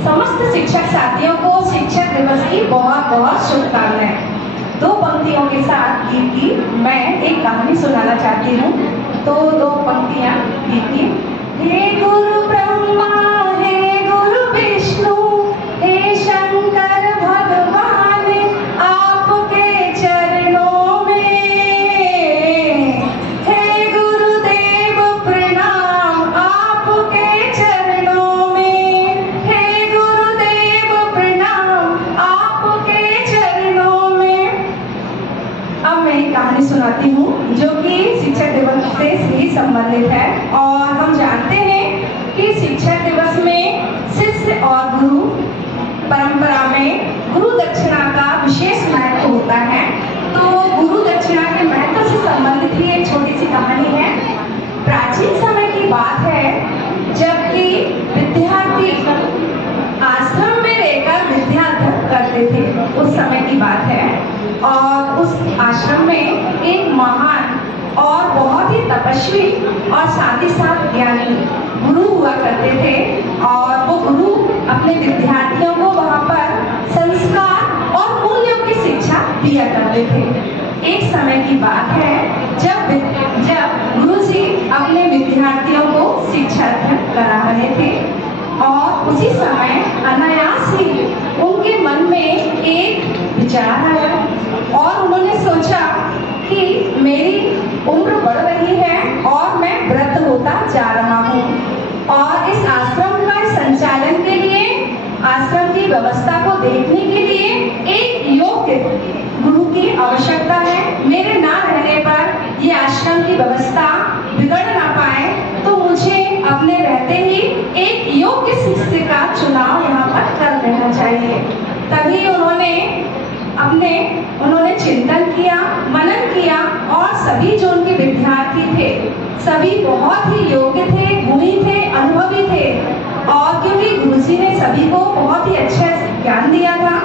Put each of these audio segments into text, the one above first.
समस्त शिक्षक साथियों को शिक्षक दिवस की बहुत बहुत शुभकामनाएं। दो पंक्तियों के साथ गीत की मैं एक कहानी सुनाना चाहती हूँ। तो दो पंक्तियाँ गीत की। हे गुरु ब्रह्मा, हे गुरु विष्णु, हे शंकर भगवान, आपके चरणों में हे गुरुदेव प्रणाम, आपके चरणों में हे गुरुदेव प्रणाम, आपके चरणों में। अब मैं एक कहानी सुनाती हूँ जो कि शिक्षक दिवस से ही संबंधित है। और हम जानते हैं कि शिक्षक दिवस में शिष्य और गुरु परंपरा में गुरु दक्षिणा का विशेष महत्व होता है। तो गुरु दक्षिणा के महत्व से संबंधित ही एक छोटी सी कहानी है। प्राचीन समय की बात है जबकि विद्यार्थी आश्रम में रहकर विद्या अध्ययन करते थे, उस समय की बात है। और उस आश्रम में एक महान और बहुत ही तपस्वी और साथ ही साथ ज्ञानी गुरु हुआ करते थे। और वो गुरु अपने विद्यार्थियों को वहाँ पर संस्कार और मूल्यों की शिक्षा दिया करते थे। एक समय की बात है जब गुरु जी अपने विद्यार्थियों को शिक्षा अध्ययन करा रहे थे और उसी समय अनायास ही उनके मन में एक विचार आया और उन्होंने सोचा कि मेरी उम्र बढ़ रही है और मैं वृद्ध होता जा रहा हूँ और इस आश्रम का संचालन के लिए, आश्रम की व्यवस्था को देखने के लिए एक योग्य गुरु की आवश्यकता है। मेरे ना रहने पर ये आश्रम की व्यवस्था बिगड़ ना पाए, तो मुझे अपने रहते ही एक योग्य शिष्य का चुनाव यहाँ पर कर लेना चाहिए। तभी उन्होंने चिंतन किया, मनन किया और सभी जो उनके विद्यार्थी थे सभी बहुत ही योग्य थे, गुणी थे, अनुभवी थे। और क्योंकि गुरुजी ने सभी को बहुत ही अच्छा ज्ञान दिया था,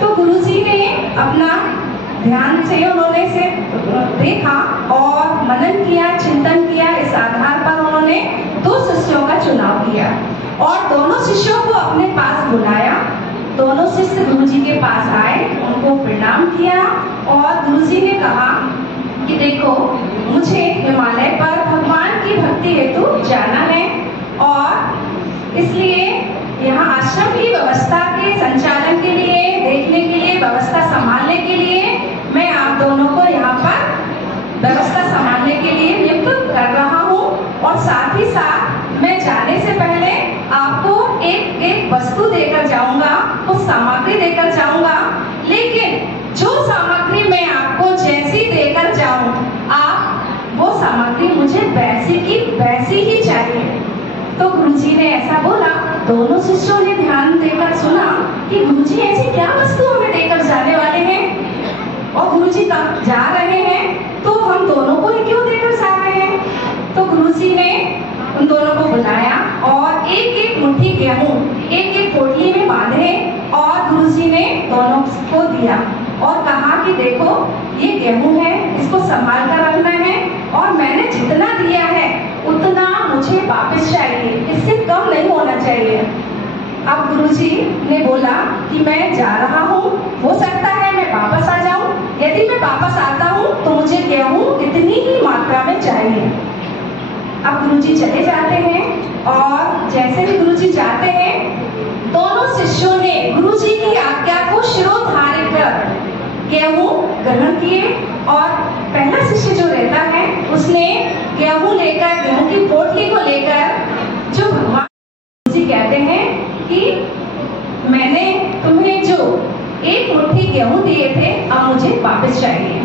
तो गुरुजी ने अपना ध्यान से उन्होंने से देखा और मनन किया, चिंतन किया। इस आधार पर उन्होंने दो शिष्यों का चुनाव किया और दोनों शिष्यों को अपने पास बुलाया। दोनों शिष्य गुरुजी के पास आए, उनको प्रणाम किया और गुरुजी ने कहा कि देखो, मुझे हिमालय पर भगवान की भक्ति हेतु जाना है और इसलिए यहाँ आश्रम की व्यवस्था के संचालन के लिए, देखने के लिए, व्यवस्था संभालने के लिए मैं आप दोनों को यहाँ पर व्यवस्था संभालने के लिए नियुक्त कर रहा हूँ। और साथ ही साथ मैं जाने से पहले आपको एक वस्तु देकर जाऊंगा, कुछ सामग्री देकर जाऊंगा, लेकिन जो सामग्री मैं आपको जैसी देकर जाऊं, आप वो सामग्री मुझे वैसी की वैसी ही चाहिए। तो गुरुजी ने ऐसा बोला। दोनों शिष्यों ने ध्यान देकर सुना कि गुरुजी ऐसी क्या वस्तु हमें देकर जाने वाले हैं और गुरुजी कब जा रहे हैं, तो हम दोनों को ही क्यों देकर जा रहे हैं। तो गुरुजी ने उन दोनों को बुलाया और एक एक मुट्ठी गेहूं एक एक पोटली में बांधे और गुरुजी ने दोनों को दिया और कहा कि देखो, ये गेहूं है, इसको संभाल कर रखना है और मैंने जितना दिया है उतना मुझे वापस चाहिए, इससे कम नहीं होना चाहिए। अब गुरुजी ने बोला कि मैं जा रहा हूँ, हो सकता है मैं वापस आ जाऊँ। यदि मैं वापस आता हूँ तो मुझे गेहूं इतनी ही मात्रा में चाहिए। अब गुरुजी चले जाते हैं और जैसे ही गुरुजी जाते हैं, दोनों शिष्यों ने गुरुजी की आज्ञा को शिरोधार्य कर गेहूं ग्रहण किए। और पहला शिष्य जो रहता है उसने गेहूं लेकर, गेहूं की पोटली को लेकर, जो भगवान गुरुजी कहते हैं कि मैंने तुम्हें जो एक मुट्ठी गेहूं दिए थे, अब मुझे वापस चाहिए।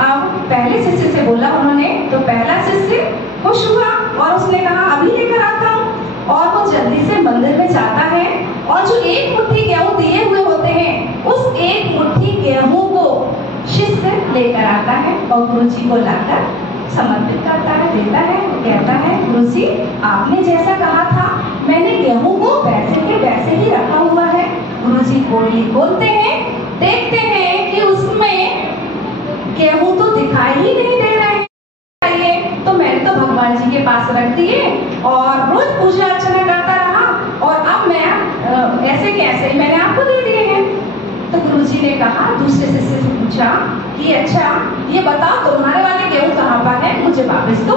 अब पहले शिष्य से बोला उन्होंने, तो पहला शिष्य खुश हुआ और उसने कहा अभी लेकर आता हूँ। और वो जल्दी से मंदिर में जाता है और जो एक मुट्ठी गेहूं दिए हुए होते हैं, उस एक मुट्ठी गेहूं को शिष्य लेकर आता है और गुरुजी को लाकर समर्पित करता है, देता है। वो कहता है, गुरुजी आपने जैसा कहा था, मैंने गेहूं को वैसे के वैसे ही रखा हुआ है। गुरुजी पोटली खोलते हैं, देखते हैं कि उसमें गेहूं तो दिखाई ही नहीं दे रहे हैं। तो मैंने तो भगवान जी के पास रख दिए और रोज पूजा अर्चना करता रहा और अब मैं तो गुरुजी ने कहा, दूसरे शिष्य से पूछा कि अच्छा ये बताओ तुम्हारे वाले गेहूं कहाँ पर है, मुझे वापस दो।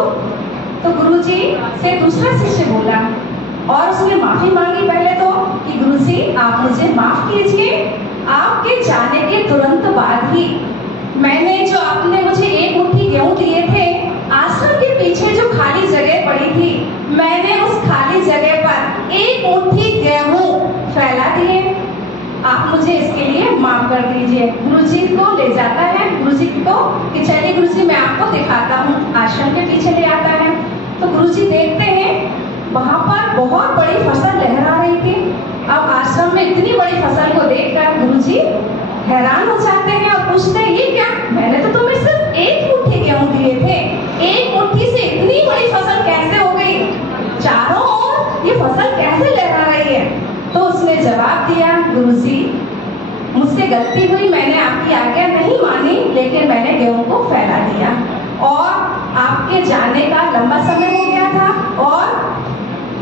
तो गुरुजी से दूसरा शिष्य बोला और उसने माफी मांगी पहले तो कि गुरुजी आप मुझे माफ कीजिए, आपके जाने के तुरंत बाद ही मैंने जो आपने मुझे 1 मुट्ठी गेहूं दिए थे, आश्रम के पीछे जो खाली जगह पड़ी थी, मैंने उस खाली जगह पर 1 मुट्ठी गेहूं फैला दिए, आप मुझे इसके लिए माफ कर दीजिए। गुरुजी को ले जाता है, गुरुजी को कि चलिए गुरुजी मैं आपको दिखाता हूँ, आश्रम के पीछे ले आता है। तो गुरुजी देखते हैं वहां पर बहुत बड़ी फसल लहरा रही थी। अब आश्रम में इतनी बड़ी फसल को देखकर गुरुजी हैरान हो जाते हैं और पूछते हैं ये क्या, मैंने तो तुम्हें सिर्फ 1 मुट्ठी गेहूं दिए थे, 1 मुट्ठी से इतनी बड़ी फसल कैसे हो गई, चारों ओर ये फसल कैसे लहरा रही है। तो उसने जवाब दिया, गुरुजी मुझसे गलती हुई, मैंने आपकी आज्ञा नहीं मानी, लेकिन मैंने गेहूं को फैला दिया और आपके जाने का लंबा समय हो गया था और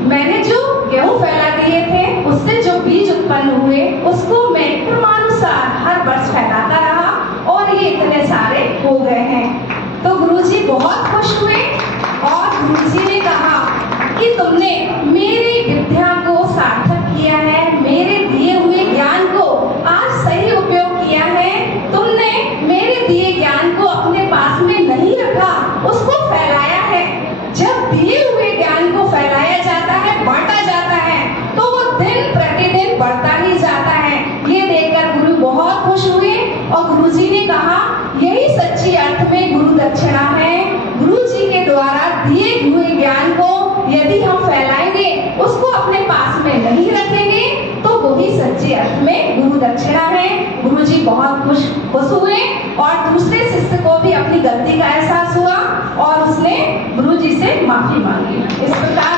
मैंने जो गेहूं फैला दिए थे उससे जो बीज उत्पन्न हुए उसको मैं क्रमानुसार हर वर्ष फैलाता रहा और ये इतने सारे हो गए हैं। तो गुरुजी बहुत खुश हुए और गुरुजी ने कहा कि तुमने मेरी विद्या को सार्थक किया है, मेरे दिए हुए ज्ञान को आज सही उपयोग किया है, तुमने मेरे दिए ज्ञान को अपने पास में नहीं रखा, उसको फैलाया है। जब दिए हुए ज्ञान को फैलाया जाता है, बांटा जाता है, तो वो दिन प्रतिदिन बढ़ता ही जाता है। ये देखकर गुरु बहुत खुश हुए और गुरुजी ने कहा यही सच्ची अर्थ में गुरु दक्षिणा है। गुरुजी के द्वारा दिए हुए ज्ञान को यदि हम फैलाएंगे, उसको अपने पास में नहीं रखेंगे, तो वही सच्चे अर्थ में गुरु दक्षिणा है। गुरुजी बहुत खुश हुए और दूसरे शिष्य को भी अपनी गलती का एहसास हुआ और उसने गुरुजी से माफी मांगी। इस प्रकार